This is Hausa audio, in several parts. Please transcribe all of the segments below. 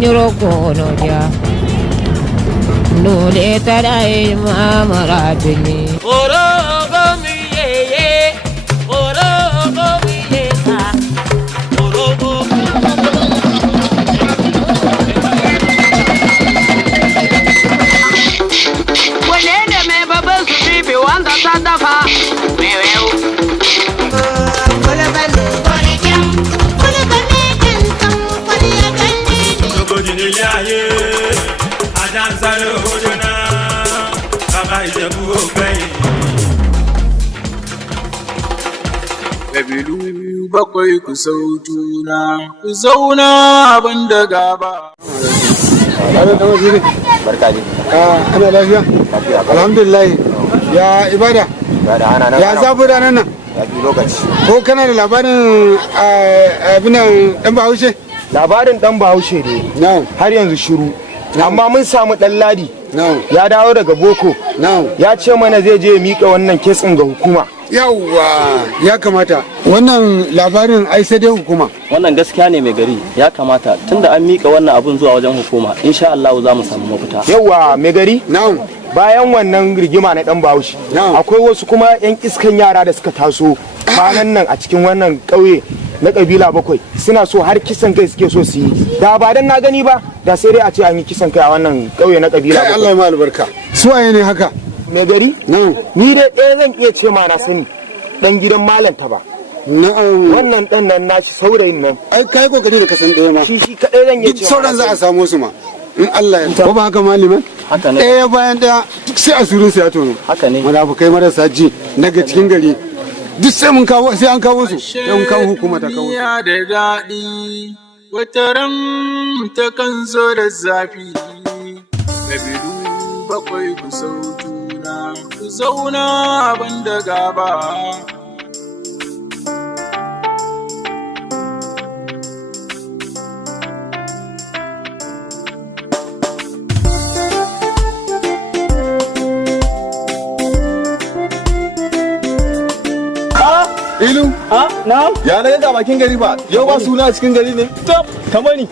nyuro kono ja no le tare mamara dini oro go mi ye oro go mi ye sa oro go wenene me baba su bi wanda sadafa mewe Kabilu bakwai ku sau juna, ku zauna abin da gaba. Barka ne. Ana lafiya? Alhamdulillah. Ya ibada? Ya zafi ranar nan? Ya fi lokaci. Ko kana da labarin abinan ɗan Bahaushe? Labarin ɗan Bahaushe ne. Har yanzu shiru. Amma mun samu ɗan ladi. Ya dawo daga boko. Ya ce mana zai je miƙa wannan kesin ga hukuma. Yawwa ya kamata wannan labarin ai sai dai hukuma. Wannan gaskiya ne mai gari, ya kamata tunda an mika wannan abun zuwa wajen hukuma insha Allah za mu samu mafita. Yawwa mai gari? Bayan wannan rigima na dan Bahaushe akwai wasu kuma yan iskan yara da suka taso kwanan nan a cikin wannan ƙauye na kabila bakwai suna so har kisan kai suke so su yi. Da ba dan na gani ba da sai dai a ce an yi kisan kai a wannan ƙauye na kabila bakwai. Allah ya albarka. Su waye ne haka? Mai gari? Ni dai ɗaya zan iya ce ma na sani ɗan gidan malam ta ba. Wannan ɗan nan nashi saurayin nan. Ai kai kokari da kasan ɗaya ma. Shi kaɗai zan iya ce ma. Sauran za a samu su ma. In Allah ya ko ba haka maliman? Haka ne. Ɗaya bayan ɗaya duk sai asirin su ya tono. Haka ne. Munafukai marasa ji daga cikin gari. Duk sai mun kawo sai an kawo su. Sai mun kawo hukuma ta kawo. Ya da daɗi wata ran ta kan zo da zafi. Kabilu bakwai ku sau ku zauna abin da gaba. Ilu? Na? Ya na ga bakin gari ba, yau ba suna cikin gari ne? Top, kamar ni.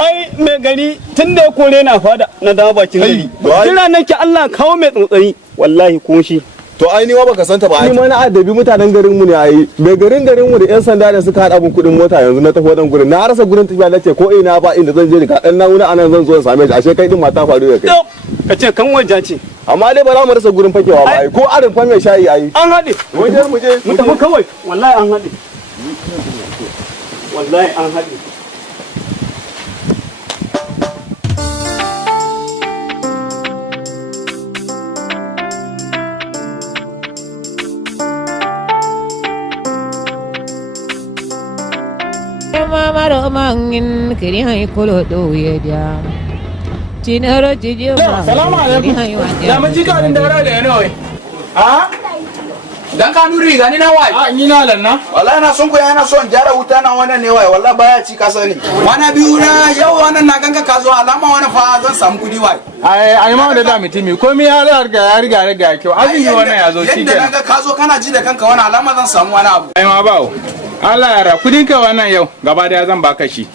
Ai mai gari tun da ya kore na fada na dawo bakin gari. Kira nake Allah kawo mai tsantsani wallahi ko shi. To ai ni ma baka santa ba ai. Ni ma na adabi mutanen garin mu ne ai. Mai garin mu da yan sanda da suka hada mun kudin mota yanzu na tafi wadan gurin. Na rasa gurin tafiya nace ko ina ba inda zan je ga dan nauna anan zan zo in same shi. Ashe kai din mata faru da kai. Ka ce kan wajen ce. Amma dai ba za mu rasa gurin fakewa ba ai. Ko arin fa mai shayi ai. An haɗe. Wajen mu je. Mu tafi kawai. Wallahi an haɗe. Wallahi an haɗe. maro mangin kiri hai kolo do ye dia cinero cijo salamu alaikum da mun ji karin da da yana wai a dan ka nuri gani na wai a ni na lanna Wallahi na son ko yana son gyara wuta na wannan ne wai wallahi baya ci ka sani. Wana biyu na yau wannan na ganka ka zo alama wani fa zan samu kudi wai. ai ma da mitimi komai ya riga kyau azumi wannan ya zo shi kenan. Yadda naga ka zo kana ji da kanka wani alama zan samu wani abu. ai ma bawo Allah ya ra kudin ka wannan yau gaba daya zan baka shi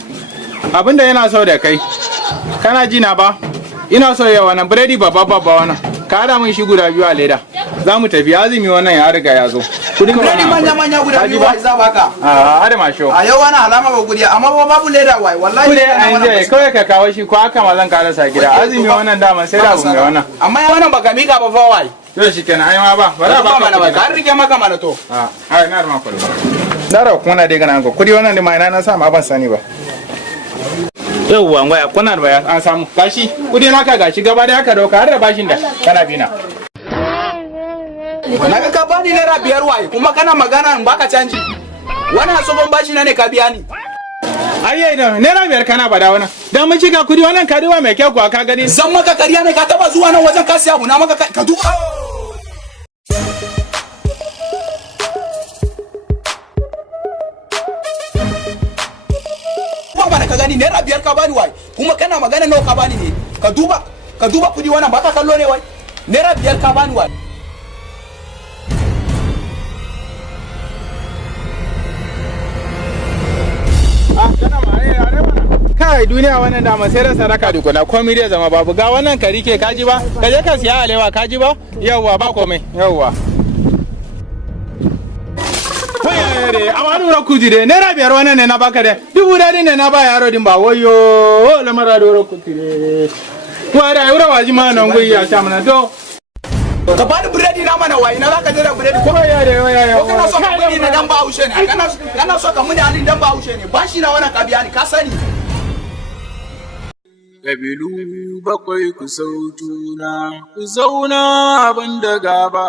abinda yana so da kai kana ji na ba ina so yau wannan biredi babba wannan ka hada mun shi guda biyu a leda za mu tafi azumi wannan ya riga ya zo kudin ka biredi manya guda biyu wai za baka a hada ma sho a yau wani alama ba gudi amma babu leda wai wallahi kudi an je kawai ka kawo shi ko haka ma zan karasa gida azumi wannan dama sai da abu mai wannan amma wannan baka mika ba fa wai to shikenan ai ma ba bara ba ka rike maka mana to ai na ma kullu dara kuna dai gana ko kudi wannan da mai na sa ma ban sani ba yauwa ngwaya kuna da an samu gashi kudi naka gashi gaba da haka dauka har da bashin da kana bina naga ka bani naira 5 wai kuma kana magana in baka canji wannan sabon bashi na ne ka biya ni ayyai da naira 5 kana bada wannan dan mun cika kudi wannan kadiwa mai kyau kuwa ka gani zan maka kariya ne ka taba zuwa nan wajen ka siya na maka ka duba ka gani naira 5 ka bani wai kuma kana magana nawa ka bani ne ka duba kudi wannan baka kallo ne wai naira 5 ka bani wai kana ma yare mana kai duniya wannan dama sai da saraka dukuna komai dai zama babu ga wannan ka rike kaji ba ka je ka siya alewa kaji ba yawwa ba komai yawwa Wayare amma dora kujire naira 5 wannan ne na baka da 1000 ne na ba yaro din ba wayo lamara dora kujire wara yura waji ma nan goyi ya sha mana to ka bani biredi na mana wai na zaka je da biredi ko ya ko kana so ka muni na dan ba haushe ne kana so ka muni alin dan ba haushe ne ba shi na wannan ka biya ni ka sani Kabilu bakwai ku sautuna ku zauna abin da gaba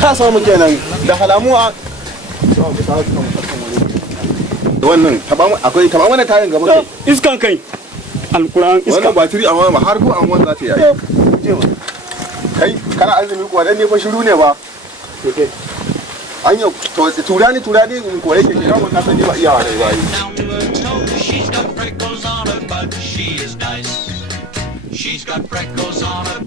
ka samu kenan da halamu a wannan taba mana tayin gaba kai iskan kai alquran iskan wannan batiri amma har ko an wanda ta yi kai kana azumi kuwa dan ne fa shiru ne ba anya to turani in kore ke kira mun sani ba iyawa da zai She's got freckles on her.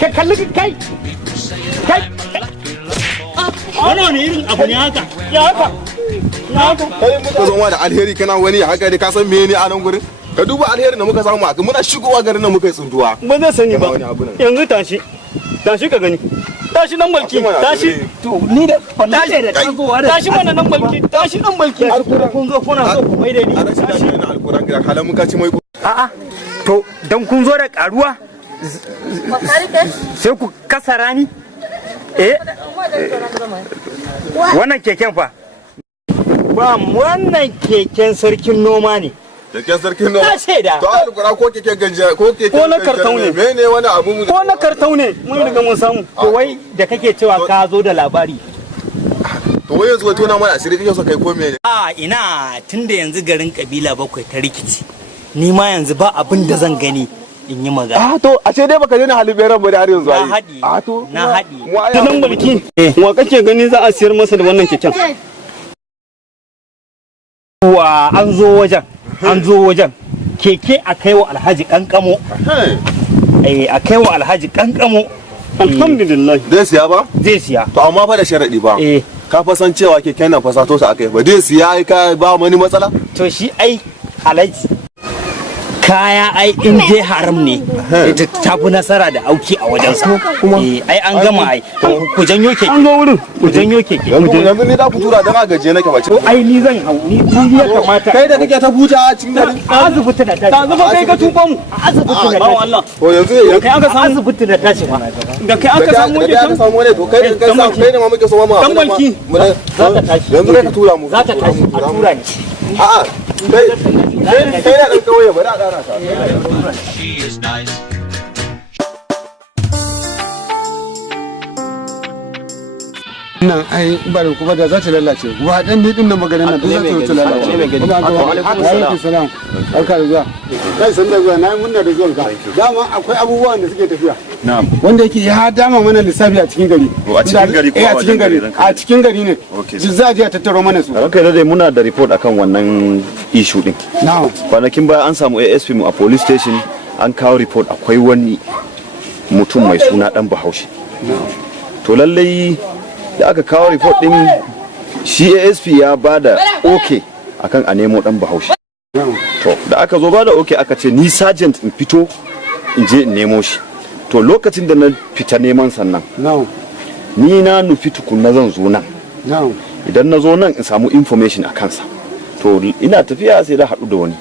Kai kalli kai wannan ne irin abu ne haka ya haka kai muka zo da alheri kana wani haka dai ka san me ne a nan gurin ka duba alherin da muka samu a muna shigowa garin nan muka yi tsuntuwa ba zai sani ba yanzu tashi ka gani tashi nan balki tashi to ni da tashi da tashi mana nan balki tashi nan balki kun zo kuna so ku mai da ni tashi na alquran gida halan muka ci mai a'a to dan kun zo da karuwa sai ku kasara ni wannan keken fa ba wannan keken sarkin noma ne keken sarkin noma na shaida to alƙura ko keken ganja ko keken ko na kartau ne mene wani abu ko na kartau ne mun riga mun samu to wai da kake cewa ka zo da labari to wai yanzu wato na mana asiri kake so kai ko mene a ina tunda yanzu garin kabila bakwai ta rikici ni ma yanzu ba abin da zan gani in yi magana to a ce dai baka je na haliberan ba da har yanzu ai na haɗi nan mulki wa kake gani za a siyar masa da wannan keken wa an zo wajen keke a kai wa alhaji kankamo a kai wa alhaji kankamo alhamdulillah zai siya ba zai siya to amma fa da sharadi ba ka fa san cewa keken nan fa sato sa akai ba zai siya ai ka ba wani matsala to shi ai alhaji kaya ai in dai haram ne ita ta fi nasara da auki a wajensa ai an gama ai ku janyo keke an zo wurin ku janyo keke yanzu ni da ku tura dan agaje nake ba ce ai ni zan hau ni ya kamata kai da kake ta buta a cikin gari azubutta da tashi ta zuba kai ka tuba mu azubutta da tashi Allah to yanzu kai aka samu azubutta da tashi ma da kai aka samu waje kan samu ne to kai ne ma muke so ma dan balki za ta tashi yanzu kai ka tura mu za ta tashi a tura ni a'a kai da dan kauye bari a dana ta nan ai bari kuma da za ta lalace ba dan ni din nan maganar nan za ta lalace alaikum salam barka da zuwa kai san da zuwa nayi munna da zuwan ka dama akwai abubuwan da suke tafiya na'am wanda yake ya dama mana lissafi a cikin gari a cikin gari ko a cikin gari a cikin gari ne za a je a tattaro mana su ranka da dai muna da report akan wannan issue din na'am kwanakin baya an samu ASP mu a police station an kawo report akwai wani mutum mai suna dan Bahaushe to lallai da aka kawo report din shi ASP ya bada okay akan a nemo dan Bahaushe to da aka zo bada okay aka ce ni sergeant in fito in je in nemo shi to lokacin da na fita neman sannan ni na nufi tukunna zan zo nan idan na zo nan in samu information a kansa to ina tafiya sai da haɗu da wani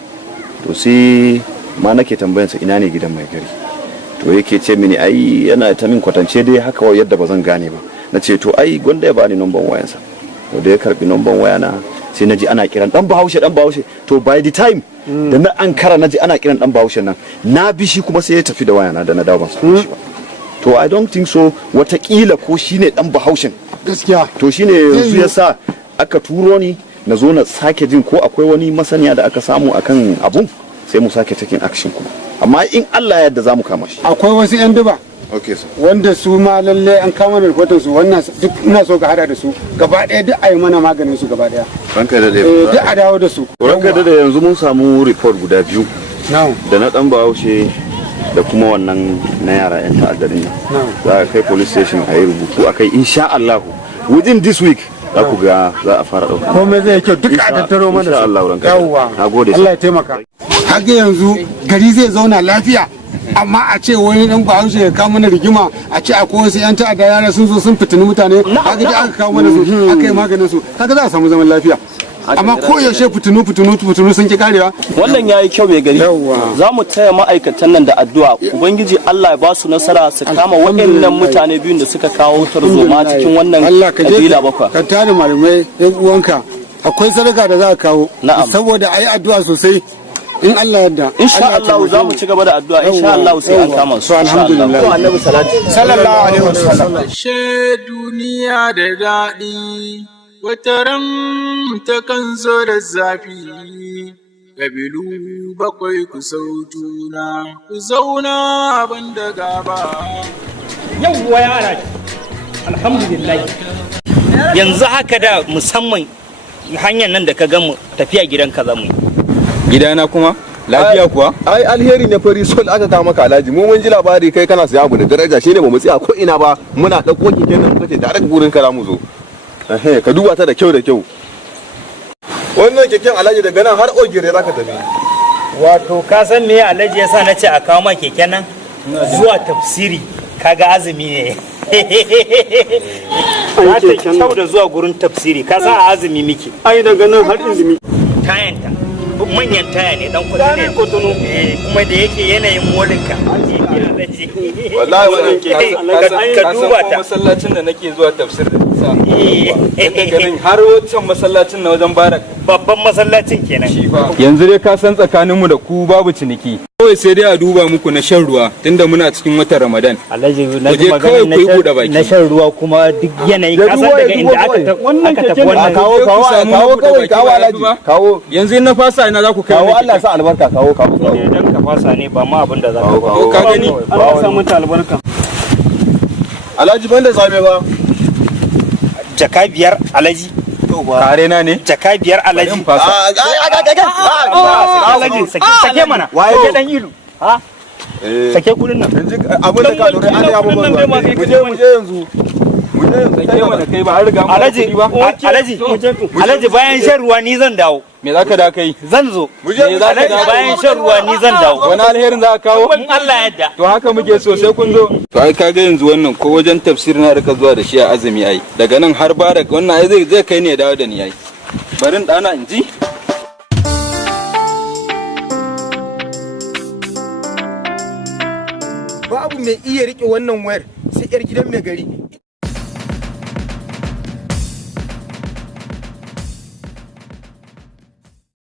to sai ma nake tambayansa ina ne gidan mai gari to yake ce mini ai yana ta min kwatance dai haka yadda ba zan gane ba na ce to ai gwanda ya bani numban wayansa to da ya karbi numban wayana sai naji ana kiran dan Bahaushe to by the time da na ankara naji ana kiran dan Bahaushe nan na bi shi kuma sai ya tafi da wayana da na dawo ban san shi ba to I don't think so watakila ko shine dan Bahaushen gaskiya to shine yanzu yasa aka turo ni na zo na sake jin ko akwai wani masaniya da aka samu akan abun sai mu sake taking action kuma amma in Allah ya yarda za mu kama shi akwai wasu yan duba okay sir. wanda su ma lalle an kama da rahoton su wannan duk ina so ka hada da su gaba daya duk a yi mana maganin su gaba daya ranka da duk a dawo da su ranka da yanzu mun samu report guda biyu da na dan bahaushe da kuma wannan na yara yan ta'addarin nan za a kai police station a yi rubutu a kai insha Allah within this week za ku ga za a fara ɗauka komai zai kyau duk a tattaro mana insha Allah ranka yawwa Allah ya taimaka haka yanzu gari zai zauna lafiya amma a ce wani dan bahaushe ya kawo mana rigima a ce akwai wasu yan ta'adda yara sun zo sun fitini mutane haka da aka kawo mana su aka yi maganin su haka za a samu zaman lafiya amma ko yaushe fitinu sun ki karewa wannan yayi kyau mai gari za mu taya ma'aikatan nan da addu'a ubangiji Allah ya ba su nasara su kama waɗannan mutane biyun da suka kawo tarzoma cikin wannan kabila bakwa ka tare malamai yan uwanka akwai sadaka da za a kawo saboda ayi addu'a sosai in Allah yadda insha Allah za mu ci gaba da addu'a insha Allah sai an kama su alhamdulillah to annabi sallallahu alaihi wasallam she duniya da daɗi wataran ta kan zo da zafi kabilu bakwai ku sau juna ku zauna ban da gaba yawwa yara alhamdulillah yanzu haka da musamman hanyar nan da ka gamu tafiya gidan ka zamu gidana kuma lafiya kuwa ai alheri ne fari sol aka kawo maka alhaji mu mun ji labari kai kana saya abu da daraja shine ba mu tsaya ko ina ba muna dauko kike nan kace tare da gurin kara mu zo ka duba ta da kyau wannan keken alhaji daga nan har ogire zaka tafi wato ka san me alhaji yasa nace a kawo ma keken nan zuwa tafsiri kaga azumi ne ta kyau da zuwa gurin tafsiri ka san a azumi miki ai daga nan har azumi tayanta manyan taya ne dan kudi ne kuma da yake yanayin molinka wallahi wannan ke ka duba ta masallacin da nake zuwa tafsir da nisa har wancan masallacin na wajen barak babban masallacin kenan yanzu dai ka san tsakaninmu da ku babu ciniki kawai sai dai a duba muku na shan ruwa tunda muna cikin watan Ramadan alhaji na ji magana na shan ruwa kuma duk yanayin ka san daga inda aka tafi wannan kawo alhaji kawo yanzu in na fasa ina za ku kai kawo Allah sa albarka kawo ne dan ka fasa ne ba ma abin da za ka kawo ka gani Allah sa mata albarka alhaji banda zabe ba jaka biyar alhaji kare na ne jaka biyar alhaji alhaji sake mana sake dan ilu ha sake kudin nan abin da ka dore an ya mu je yanzu alhaji bayan shan ruwa ni zan dawo me zaka da kai zan zo bayan shan ruwa ni zan dawo wani alherin za ka kawo in Allah yadda to haka muke so sai kun zo to ai kaga yanzu wannan ko wajen tafsir na rika zuwa da shi a azumi ai daga nan har barak wannan ai zai kai ne ya dawo da ni ai barin dana in ji babu mai iya rike wannan wayar sai yar gidan mai gari